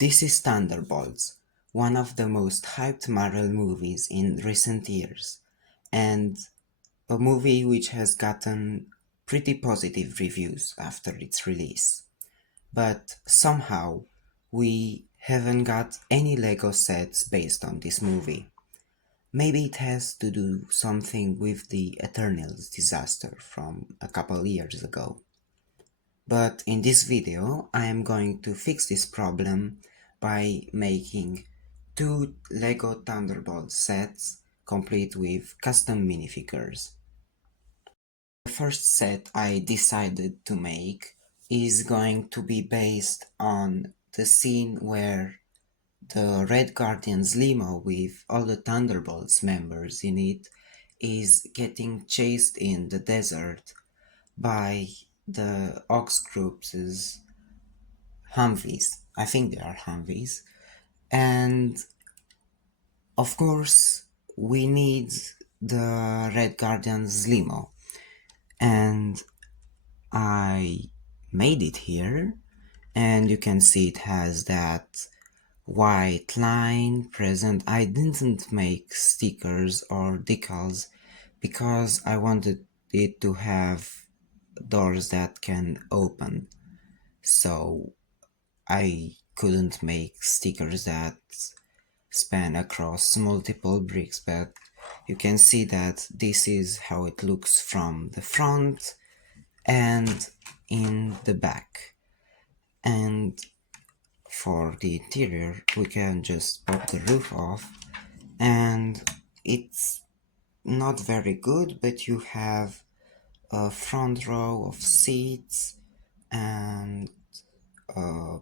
This is Thunderbolts, one of the most hyped Marvel movies in recent years, and a movie which has gotten pretty positive reviews after its release. But somehow, we haven't got any Lego sets based on this movie. Maybe it has to do something with the Eternals disaster from a couple years ago. But in this video, I am going to fix this problem by making two LEGO Thunderbolt sets complete with custom minifigures. The first set I decided to make is going to be based on the scene where the Red Guardian's limo with all the Thunderbolts members in it is getting chased in the desert by the Ox Group's Humvees. I think they are Humvees. And of course, we need the Red Guardian's limo. And I made it here. And you can see it has that white line present. I didn't make stickers or decals because I wanted it to have doors that can open. So I couldn't make stickers that span across multiple bricks, but you can see that this is how it looks from the front and in the back. And for the interior, we can just pop the roof off, and it's not very good, but you have a front row of seats and a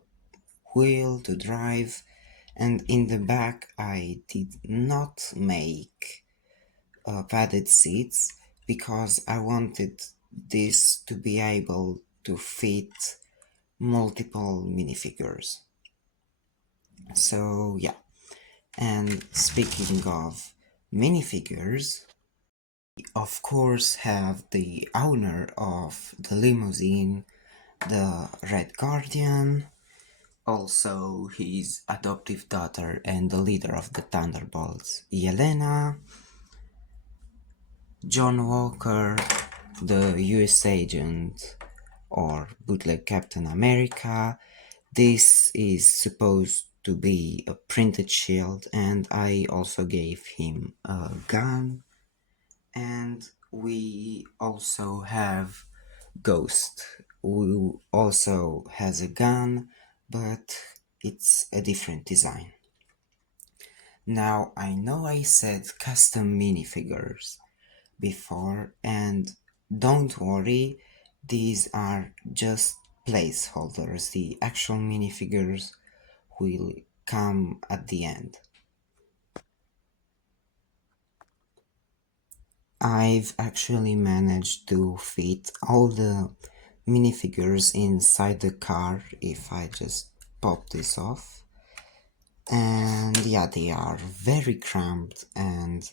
wheel to drive, and in the back I did not make padded seats because I wanted this to be able to fit multiple minifigures. So yeah, and speaking of minifigures, we of course have the owner of the limousine, the Red Guardian, also his adoptive daughter and the leader of the Thunderbolts, Yelena, John Walker, the US agent or bootleg Captain America. This is supposed to be a printed shield, and I also gave him a gun. And we also have Ghost, who also has a gun, but it's a different design. Now, I know I said custom minifigures before, and don't worry, these are just placeholders. The actual minifigures will come at the end. I've actually managed to fit all the minifigures inside the car if I just pop this off. And yeah, they are very cramped, and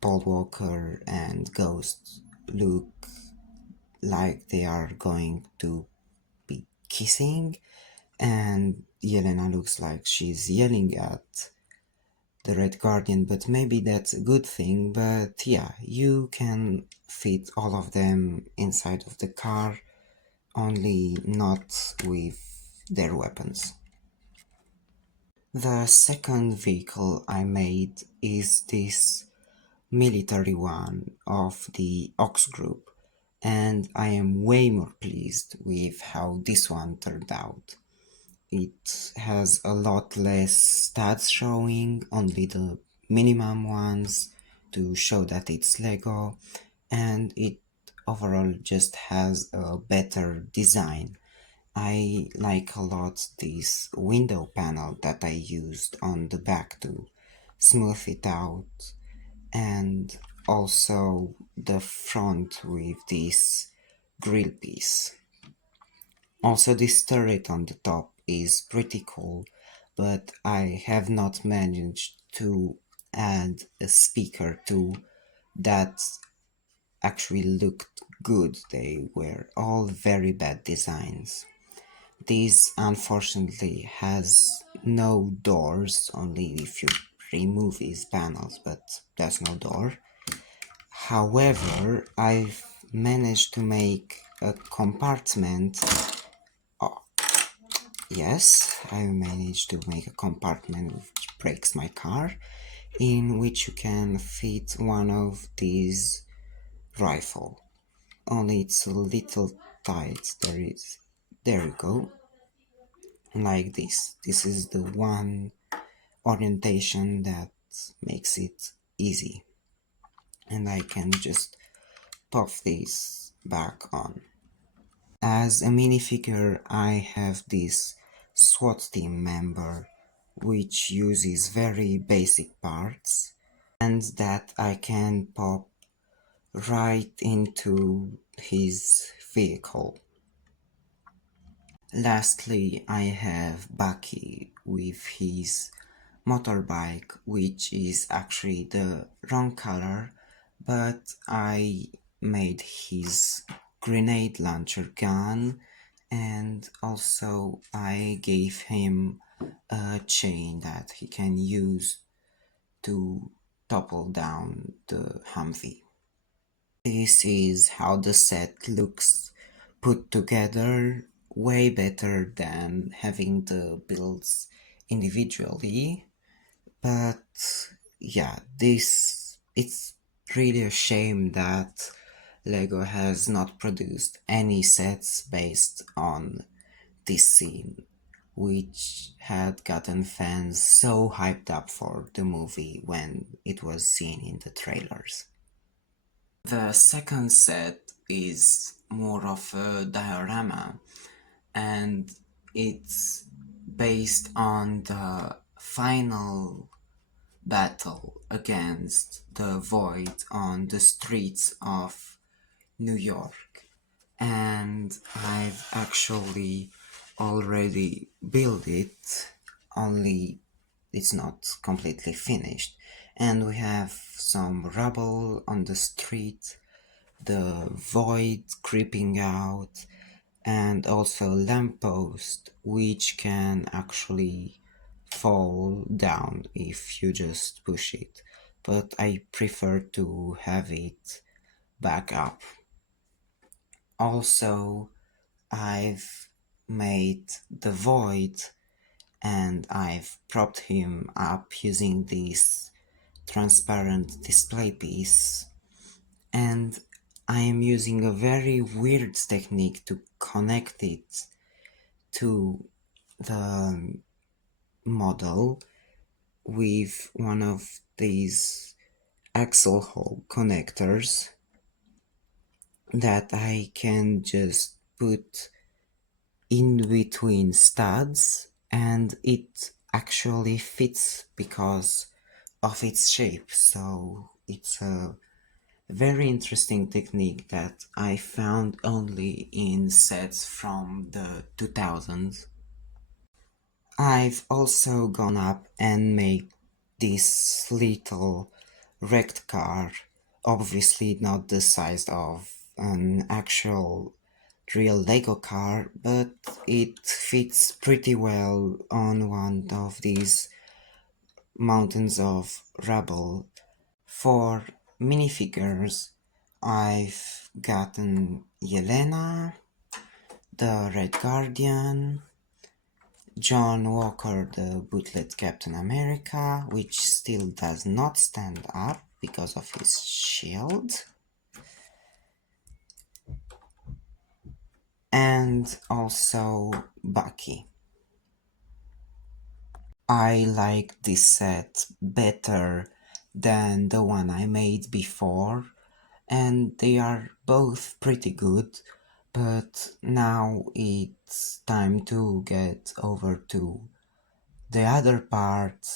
Paul Walker and Ghost look like they are going to be kissing, and Yelena looks like she's yelling at the Red Guardian, but maybe that's a good thing. But yeah, you can fit all of them inside of the car, only not with their weapons. The second vehicle I made is this military one of the Ox Group, and I am way more pleased with how this one turned out. It has a lot less stats showing, only the minimum ones to show that it's Lego, and it overall just has a better design. I like a lot this window panel that I used on the back to smooth it out, and also the front with this grill piece. Also, this turret on the top is pretty cool, but I have not managed to add a speaker to that actually looked good. They were all very bad designs. This unfortunately has no doors, only if you remove these panels, but there's no door. However, I've managed to make a compartment. Oh, yes, I managed to make a compartment which breaks my car, in which you can fit one of these rifle. Only it's a little tight. There you go, like this. This is the one orientation that makes it easy, and I can just pop this back on. As a minifigure, I have this SWAT team member which uses very basic parts and that I can pop right into his vehicle. Lastly, I have Bucky with his motorbike, which is actually the wrong color, but I made his grenade launcher gun, and also I gave him a chain that he can use to topple down the Humvee. This is how the set looks put together, way better than having the builds individually. But yeah, it's really a shame that Lego has not produced any sets based on this scene, which had gotten fans so hyped up for the movie when it was seen in the trailers. The second set is more of a diorama, and it's based on the final battle against the Void on the streets of New York. And I've actually already built it, only it's not completely finished. And we have some rubble on the street, the void creeping out, and also lamppost which can actually fall down if you just push it, but I prefer to have it back up. Also, I've made the void and I've propped him up using this transparent display piece, and I am using a very weird technique to connect it to the model with one of these axle hole connectors that I can just put in between studs, and it actually fits because of its shape. So it's a very interesting technique that I found only in sets from the 2000s. I've also gone up and made this little wrecked car, obviously not the size of an actual real Lego car, but it fits pretty well on one of these mountains of rubble. For minifigures, I've gotten Yelena, the Red Guardian, John Walker, the bootleg Captain America, which still does not stand up because of his shield, and also Bucky. I like this set better than the one I made before, and they are both pretty good, but now it's time to get over to the other part,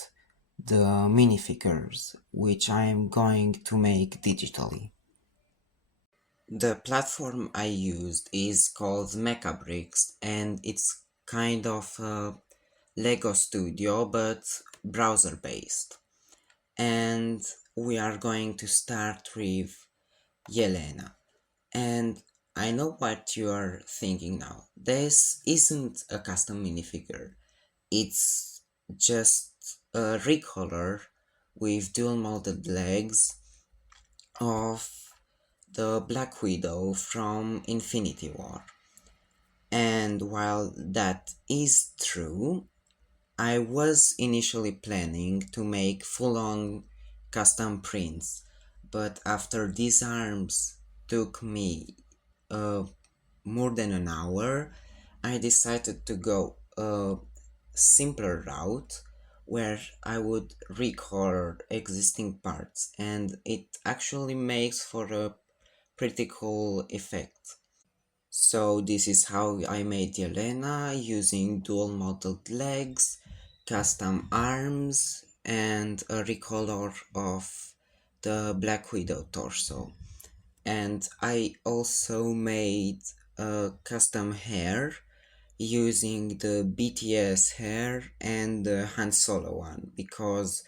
the minifigures, which I am going to make digitally. The platform I used is called Mecabricks, and it's kind of a Lego Studio but browser based. And we are going to start with Yelena. And I know what you are thinking now. This isn't a custom minifigure. It's just a recolor with dual molded legs of the Black Widow from Infinity War. And while that is true, I was initially planning to make full-on custom prints, but after these arms took me uh, more than an hour, I decided to go a simpler route where I would record existing parts, and it actually makes for a pretty cool effect. So this is how I made Yelena using dual modeled legs, custom arms, and a recolor of the Black Widow torso. And I also made a custom hair using the BTS hair and the Han Solo one because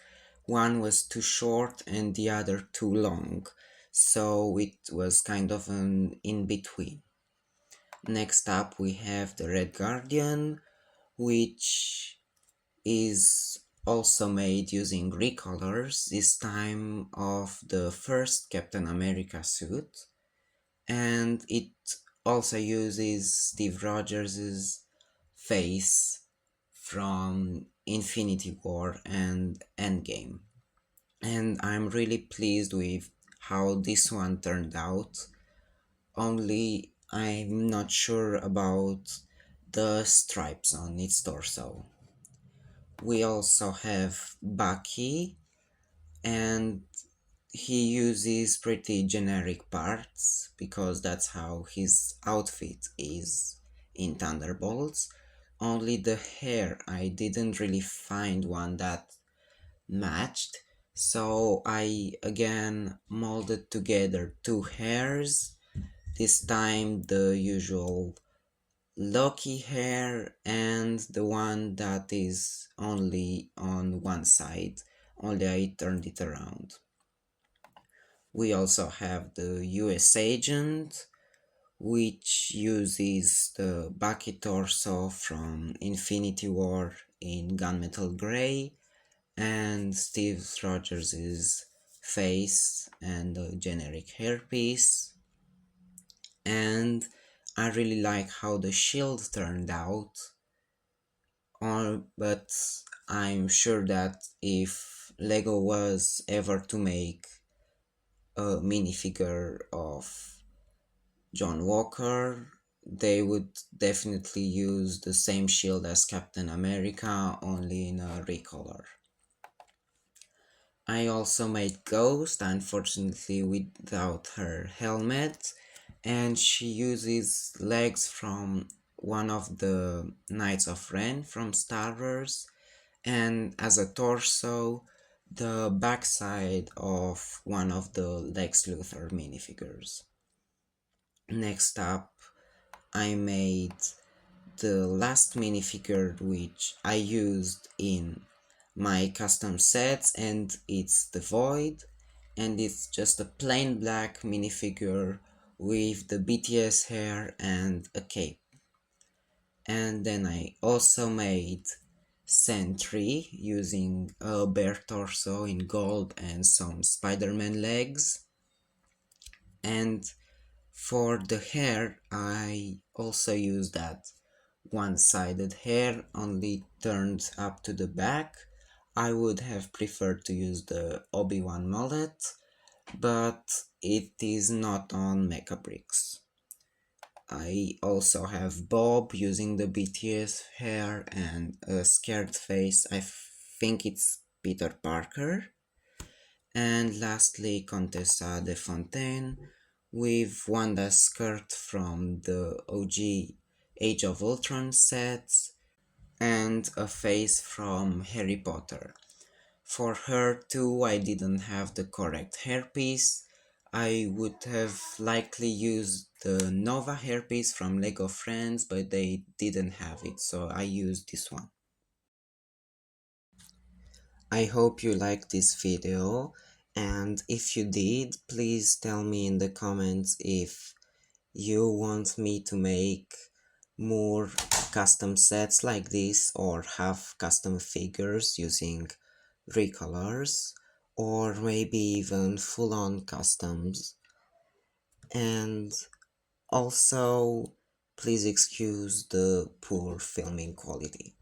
one was too short and the other too long. So it was kind of an in between. Next up we have the Red Guardian, which is also made using recolors, this time of the first Captain America suit, and it also uses Steve Rogers' face from Infinity War and Endgame. And I'm really pleased with how this one turned out, only I'm not sure about the stripes on its torso. We also have Bucky, and he uses pretty generic parts because that's how his outfit is in Thunderbolts. Only the hair, I didn't really find one that matched, so I again molded together two hairs, this time the usual Loki hair and the one that is only on one side, only I turned it around. We also have the US Agent, which uses the Bucky torso from Infinity War in Gunmetal Grey and Steve Rogers' face and a generic hairpiece. And I really like how the shield turned out, but I'm sure that if Lego was ever to make a minifigure of John Walker, they would definitely use the same shield as Captain America, only in a recolor. I also made Ghost, unfortunately without her helmet, and she uses legs from one of the Knights of Ren from Star Wars, and as a torso, the backside of one of the Lex Luthor minifigures. Next up, I made the last minifigure which I used in my custom sets, and it's the Void, and it's just a plain black minifigure with the BTS hair and a cape. And then I also made Sentry using a bare torso in gold and some Spider-Man legs. And for the hair, I also used that one-sided hair, only turned up to the back. I would have preferred to use the Obi-Wan mullet, but it is not on Mecabricks. I also have Bob using the BTS hair and a scared face. I think it's Peter Parker. And lastly, Contessa de Fontaine with Wanda's skirt from the OG Age of Ultron sets and a face from Harry Potter. For her too, I didn't have the correct hairpiece. I would have likely used the Nova hairpiece from Lego Friends, but they didn't have it, so I used this one. I hope you liked this video, and if you did, please tell me in the comments if you want me to make more custom sets like this, or have custom figures using recolors, or maybe even full-on customs. And also, please excuse the poor filming quality.